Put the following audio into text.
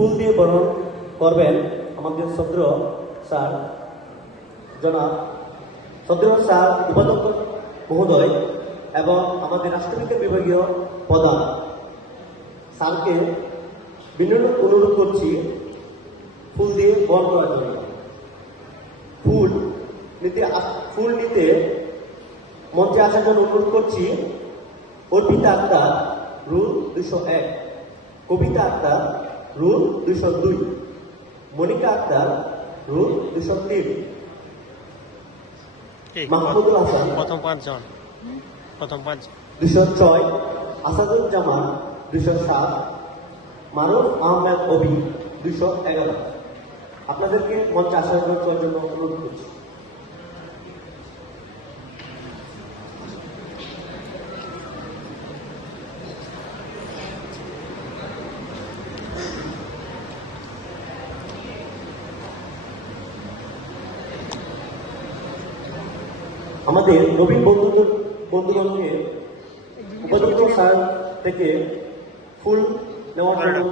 ফুল দিয়ে বরণ করবেন আমাদের সদ্র স্যার। জনাব, সদ্র স্যার উপাধ্যক্ষ মহোদয় এবং আমাদের রাষ্ট্রবিজ্ঞান বিভাগীয় প্রধান। স্যারকে বিনম্র অনুরোধ করছি, ফুল দিয়ে বরণ করার জন্য। ফুল নিতে ফুল নিতে মঞ্চে আসার জন্য অনুরোধ করছি, অর্পিতা আক্তার, রুল দুশো এক। কবিতা আক্তার রুল দুশো দুই। মনিকা আক্তার রুল দুশো তিন। মাহমুদুল হাসান। প্রথম পাঁচজন। প্রথম পাঁচজন। দুশো ছয়। আসাদুজ্জামান দুশো সাত। মারুফ আহমেদ অবি দুশো এগারো। আপনাদেরকে মঞ্চে আসার জন্য অনুরোধ করছি। আমাদের নবীন বন্ধুদের বন্ধুগণকে উপযুক্ত স্থান থেকে ফুল নেওয়ার জন্য।